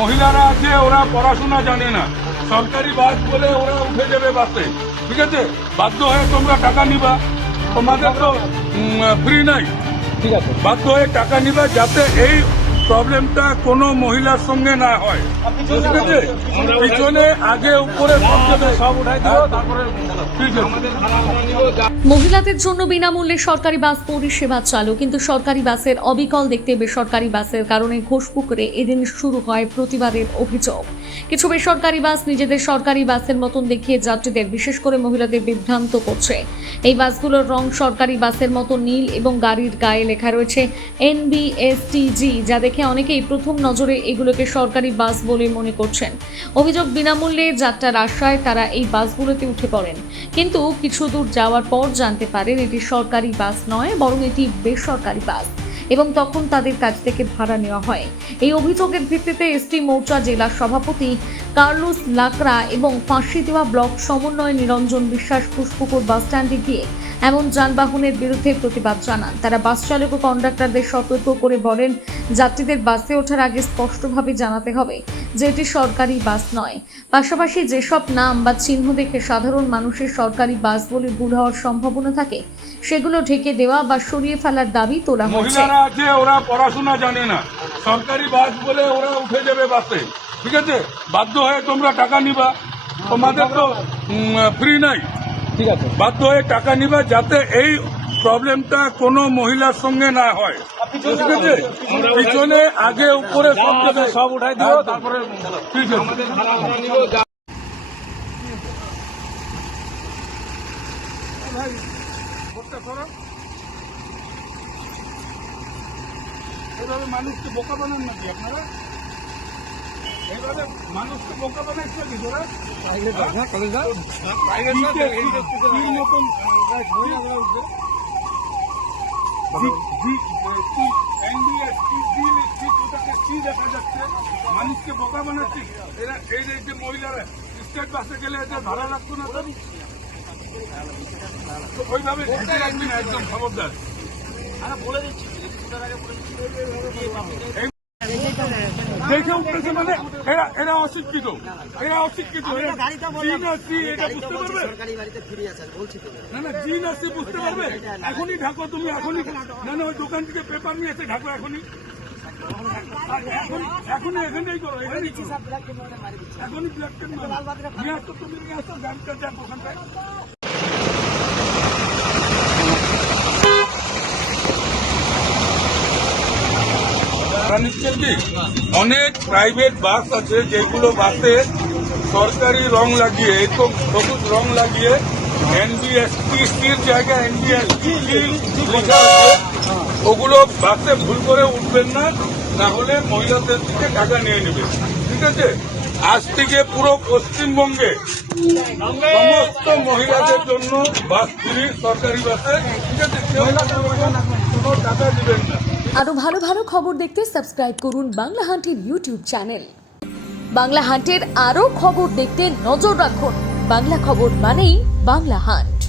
মহিলারা আছে ওরা পড়াশোনা জানে না, সরকারি বাস বলে ওরা উঠে যাবে বাসে, ঠিক আছে? বাধ্য হয়ে তোমরা টাকা নিবা, তোমাদের তো ফ্রি নাই, ঠিক আছে। বাধ্য হয়ে টাকা নিবা যাতে এই প্রবলেমটা কোনো মহিলার সঙ্গে না হয়, ঠিক আছে? পিছনে আগে উপরে সব উঠাই দিও, তারপরে ঠিক আছে। মহিলাদের জন্য বিনামূল্যে সরকারি বাস পরিষেবা চালু, কিন্তু সরকারি বাসের অবিকল দেখতে বেসরকারি বাসের কারণে ঘোষপুকুরে এদিন শুরু হয় প্রতিবাদের অভিযোগ। কিছু বেসরকারি বাস নিজেদের সরকারি বাসের মতন দেখিয়ে যাত্রীদের, বিশেষ করে মহিলাদের বিভ্রান্ত করছে। এই বাসগুলোর রং সরকারি বাসের মতো নীল এবং গাড়ির গায়ে লেখা রয়েছে NBSTG, যা দেখে অনেকেই প্রথম নজরে এগুলোকে সরকারি বাস বলে মনে করছেন। অভিযোগ, বিনামূল্যে যাত্রার আশায় তারা এই বাসগুলোতে উঠে পড়েন, কিন্তু কিছু দূর যাওয়ার পর জানতে পারেন এটি সরকারি বাস নয়, বরং এটি বেসরকারি বাস, এবং তখন তাদের কাছ থেকে ভাড়া নেওয়া হয়। এই অভিযোগের ভিত্তিতে এসটি মোর্চা জেলা সভাপতি কার্লোস লাকড়া এবং ফাঁসি দেওয়া ব্লক সমন্বয় নিরঞ্জন বিশ্বাস ঘোষপুকুর বাস স্ট্যান্ডে গিয়ে এমন যানবাহনের বিরুদ্ধে প্রতিবাদ জানান। তারা বাস চালক ও কন্ডাক্টরদের সতর্ক করে বলেন, যাত্রীদের বাসে ওঠার আগে স্পষ্টভাবে জানাতে হবে যে এটি সরকারি বাস নয়। পাশাপাশি যেসব নাম বা চিহ্ন দেখে সাধারণ মানুষের সরকারি বাস বলে ভুল হওয়ার সম্ভাবনা থাকে, সেগুলো ঢেকে দেওয়া বা সরিয়ে ফেলার দাবি তোলা হয়েছে। মহিলারা আছে ওরা পড়াশোনা জানে না, সরকারি বাস বলে ওরা উঠে যাবে বাসে, ঠিক আছে? বাধ্য হয়ে তোমরা টাকা নিবা, তোমাদের তো ফ্রি নাই, ঠিক আছে। বাধ্য হয়ে টাকা নিবা যাতে এই প্রবলেমটা কোনো মহিলার সঙ্গে না হয়, ঠিক আছে? পিছনে আগে উপরে সব উঠাই দিও, তারপরে ঠিক আছে। ভাই ভোটটা করো, এইভাবে মানুষকে বোকা বানান নাকি আপনারা? এইভাবে মানুষকে বোকা বানাচ্ছে কি তোরা? দেখা যাচ্ছে মানুষকে বোকা বানাচ্ছি। এরা এই যে মহিলারা স্টেট বাসে গেলে এদের ভাড়া লাগতো না, তো ওইভাবে ঢেকে রাখবি না, একদম খবরদার। দেখে উঠতেছে মানে এরা অশিক্ষিত, এরা অশিক্ষিত। এটা বুঝতে পারবে না, না জিন আসছে বুঝতে পারবে। এখনই ঢাকো তুমি, এখনই না, না ওই দোকান থেকে পেপার নিয়ে এসে ঢাকো এখনই, এখনই এখানেই করো, এখনই ব্ল্যাক পেন নিয়ে আসতো, তুমি নিয়ে আসতো গাড়িটা যাক ওখানটায়। অনেক প্রাইভেট বাস আছে যেগুলো বাসে সরকারি রং লাগিয়ে, এরকম সবুজ রং লাগিয়ে NBSTCর জায়গায় NBSTC লেখা আছে, ওগুলো বাসে ভুল করে উঠবেন না, না হলে মহিলাদের থেকে টাকা নিয়ে নেবে, ঠিক আছে? আজ থেকে পুরো পশ্চিমবঙ্গে সমস্ত মহিলাদের জন্য বাস ফ্রি, সরকারি বাসে, ঠিক আছে? কেউ কোনো টাকা দিবেন না। আরো ভালো ভালো খবর দেখতে সাবস্ক্রাইব করুন বাংলা হান্টের ইউটিউব চ্যানেল। বাংলা হান্টের আরো খবর দেখতে নজর রাখুন। বাংলা খবর মানেই বাংলা হান্ট।